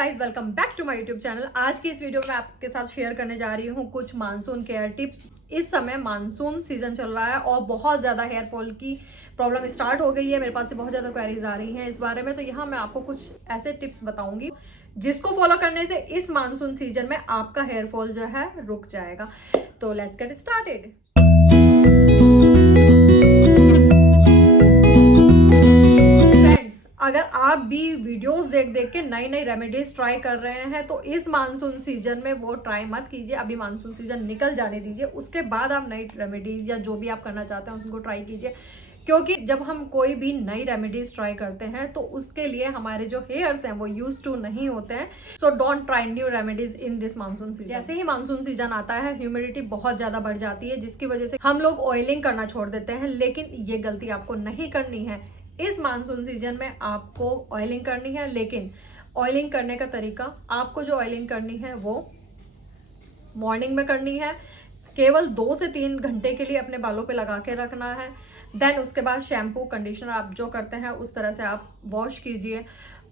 Guys, welcome back to my YouTube channel. आज की इस वीडियो में आपके साथ शेयर करने जा रही हूँ कुछ मानसून केयर टिप्स। इस समय मानसून सीजन चल रहा है और बहुत ज़्यादा हेयर फॉल की प्रॉब्लम स्टार्ट हो गई है। मेरे पास से बहुत ज़्यादा क्वेरीज आ रही हैं इस बारे में, तो यहाँ मैं आपको कुछ ऐसे टिप्स बताऊंगी जिसको फॉलो करने से इस मानसून सीजन में आपका हेयर फॉल जो है रुक जाएगा। तो लेट्स गेट स्टार्टेड। अगर आप भी वीडियोस देख देख के नई नई रेमेडीज ट्राई कर रहे हैं तो इस मानसून सीजन में वो ट्राई मत कीजिए। अभी मानसून सीजन निकल जाने दीजिए, उसके बाद आप नई रेमेडीज या जो भी आप करना चाहते हैं उसको ट्राई कीजिए। क्योंकि जब हम कोई भी नई रेमेडीज ट्राई करते हैं तो उसके लिए हमारे जो हेयर्स हैं वो यूज टू नहीं होते हैं। So don't try new remedies in this monsoon season. जैसे ही मानसून सीजन आता है ह्यूमिडिटी बहुत ज्यादा बढ़ जाती है, जिसकी वजह से हम लोग ऑयलिंग करना छोड़ देते हैं। लेकिन ये गलती आपको नहीं करनी है। इस मानसून सीजन में आपको ऑयलिंग करनी है, लेकिन ऑयलिंग करने का तरीका, आपको जो ऑयलिंग करनी है वो मॉर्निंग में करनी है। केवल 2 से 3 घंटे के लिए अपने बालों पे लगा के रखना है। देन उसके बाद शैम्पू कंडीशनर आप जो करते हैं उस तरह से आप वॉश कीजिए।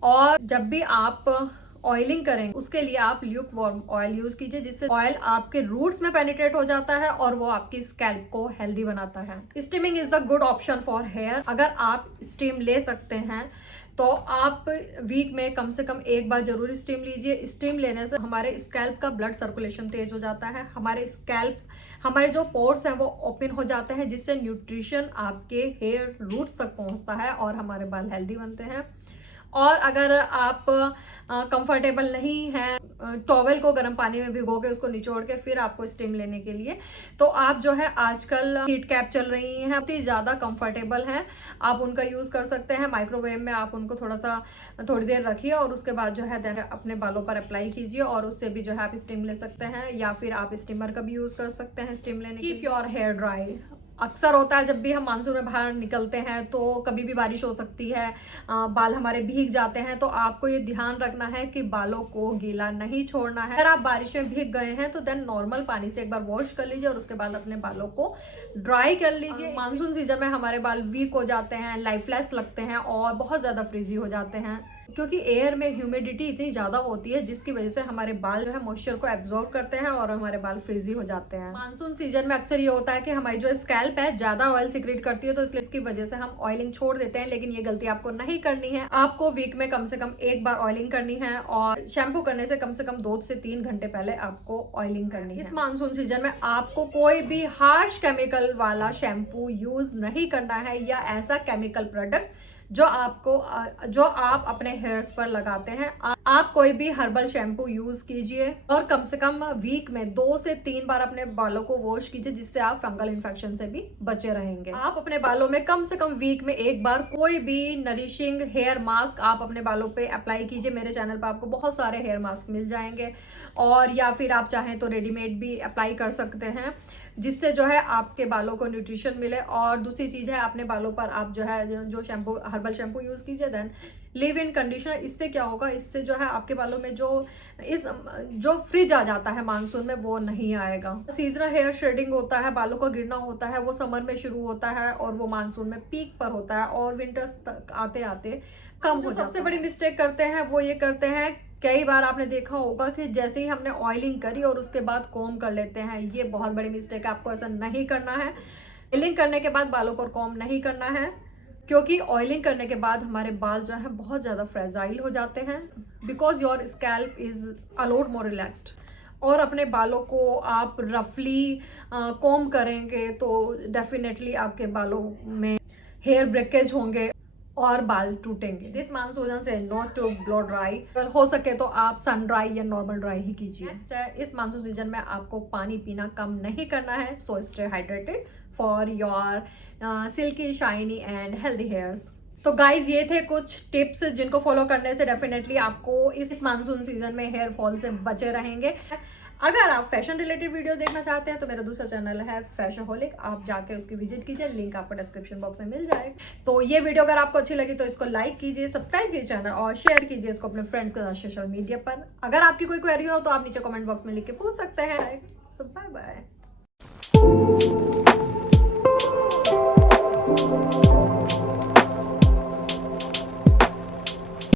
और जब भी आप ऑयलिंग करेंगे उसके लिए आप ल्यूक वार्म ऑयल यूज कीजिए, जिससे ऑयल आपके रूट्स में पेनिट्रेट हो जाता है और वो आपकी स्कैल्प को हेल्दी बनाता है। Steaming is the good option for hair. अगर आप स्टीम ले सकते हैं तो आप वीक में कम से कम एक बार जरूर स्टीम लीजिए। स्टीम लेने से हमारे स्कैल्प का ब्लड सर्कुलेशन तेज हो जाता है, हमारे जो पोर्स हैं वो ओपन हो जाते हैं, जिससे न्यूट्रिशन आपके हेयर रूट्स तक पहुंचता है और हमारे बाल हेल्दी बनते हैं। और अगर आप कंफर्टेबल नहीं हैं टॉवेल को गर्म पानी में भिगो के उसको निचोड़ के फिर आपको स्टीम लेने के लिए, तो आप जो है आजकल हीट कैप चल रही हैं, बहुत ही ज़्यादा कंफर्टेबल हैं, आप उनका यूज़ कर सकते हैं। माइक्रोवेव में आप उनको थोड़ी देर रखिए और उसके बाद जो है अपने बालों पर अप्लाई कीजिए और उससे भी जो है आप स्टीम ले सकते हैं, या फिर आप स्टीमर का भी यूज़ कर सकते हैं स्टीम लेने। Keep your hair dry. अक्सर होता है जब भी हम मानसून में बाहर निकलते हैं तो कभी भी बारिश हो सकती है, बाल हमारे भीग जाते हैं। तो आपको ये ध्यान रखना है कि बालों को गीला नहीं छोड़ना है। अगर आप बारिश में भीग गए हैं तो देन नॉर्मल पानी से एक बार वॉश कर लीजिए और उसके बाद अपने बालों को ड्राई कर लीजिए। मानसून सीजन में हमारे बाल वीक हो जाते हैं, लाइफलेस लगते हैं और बहुत ज़्यादा फ्रीजी हो जाते हैं, क्योंकि एयर में ह्यूमिडिटी इतनी ज़्यादा होती है जिसकी वजह से हमारे बाल जो है मॉइस्चर को एब्जॉर्ब करते हैं और हमारे बाल फ्रीजी हो जाते हैं। मानसून सीजन में अक्सर ये होता है कि हमारी जो स्कैल्प है ज़्यादा ऑयल सीक्रेट करती है, तो इसलिए इसकी वजह से हम ऑयलिंग छोड़ देते हैं। लेकिन ये गलती आपको नहीं करनी है। आपको वीक में कम से कम एक बार ऑयलिंग करनी है और शैम्पू करने से कम 2 से 3 घंटे पहले आपको ऑयलिंग करनी है। इस मानसून सीजन में आपको कोई भी हार्श केमिकल वाला शैम्पू यूज नहीं करना है या ऐसा केमिकल प्रोडक्ट जो आप अपने हेयर्स पर लगाते हैं। आप कोई भी हर्बल शैम्पू यूज कीजिए और कम से कम वीक में 2 से 3 बार अपने बालों को वॉश कीजिए, जिससे आप फंगल इन्फेक्शन से भी बचे रहेंगे। आप अपने बालों में कम से कम वीक में एक बार कोई भी नरिशिंग हेयर मास्क आप अपने बालों पे अप्लाई कीजिए। मेरे चैनल पर आपको बहुत सारे हेयर मास्क मिल जाएंगे, और या फिर आप चाहें तो रेडीमेड भी अप्लाई कर सकते हैं, जिससे जो है आपके बालों को न्यूट्रिशन मिले। और दूसरी चीज़ है, अपने बालों पर आप जो है जो शैम्पू हर्बल शैम्पू यूज़ कीजिए। देन लिव इन कंडीशनर, इससे क्या होगा, इससे जो है आपके बालों में जो फ्रिज आ जाता है मानसून में वो नहीं आएगा। सीजनल हेयर शेडिंग होता है, बालों का गिरना होता है, वो समर में शुरू होता है और वो मानसून में पीक पर होता है और विंटर्स तक आते आते कम हो जाता है। सबसे बड़ी मिस्टेक करते हैं वो ये करते हैं, कई बार आपने देखा होगा कि जैसे ही हमने ऑयलिंग करी और उसके बाद कॉम कर लेते हैं। ये बहुत बड़ी मिस्टेक है, आपको ऐसा नहीं करना है। ऑयलिंग करने के बाद बालों पर कॉम नहीं करना है, क्योंकि ऑयलिंग करने के बाद हमारे बाल जो है बहुत ज़्यादा फ्रेजाइल हो जाते हैं, because your scalp is a lot more relaxed. और अपने बालों को आप रफली कॉम करेंगे तो डेफिनेटली आपके बालों में हेयर ब्रेकेज होंगे और बाल टूटेंगे। इस मानसून से नॉट टू ब्लो ड्राई, हो सके तो आप सन ड्राई या नॉर्मल ड्राई ही कीजिए। इस मानसून सीजन में आपको पानी पीना कम नहीं करना है। So stay hydrated for your silky, shiny and healthy hairs. तो गाइज, ये थे कुछ टिप्स जिनको फॉलो करने से डेफिनेटली आपको इस मानसून सीजन में हेयर फॉल से बचे रहेंगे। अगर आप फैशन रिलेटेड वीडियो देखना चाहते हैं तो मेरा दूसरा चैनल है फैशनहोलिक, आप जाके उसकी विजिट कीजिए, लिंक आपको डिस्क्रिप्शन बॉक्स में मिल जाएगा। तो ये वीडियो अगर आपको अच्छी लगी तो इसको लाइक कीजिए, सब्सक्राइब कीजिए चैनल और शेयर कीजिए इसको अपने फ्रेंड्स के साथ सोशल मीडिया पर। अगर आपकी कोई क्वेरी हो तो आप नीचे कमेंट बॉक्स में लिख के पूछ सकते हैं। सो बाय बाय।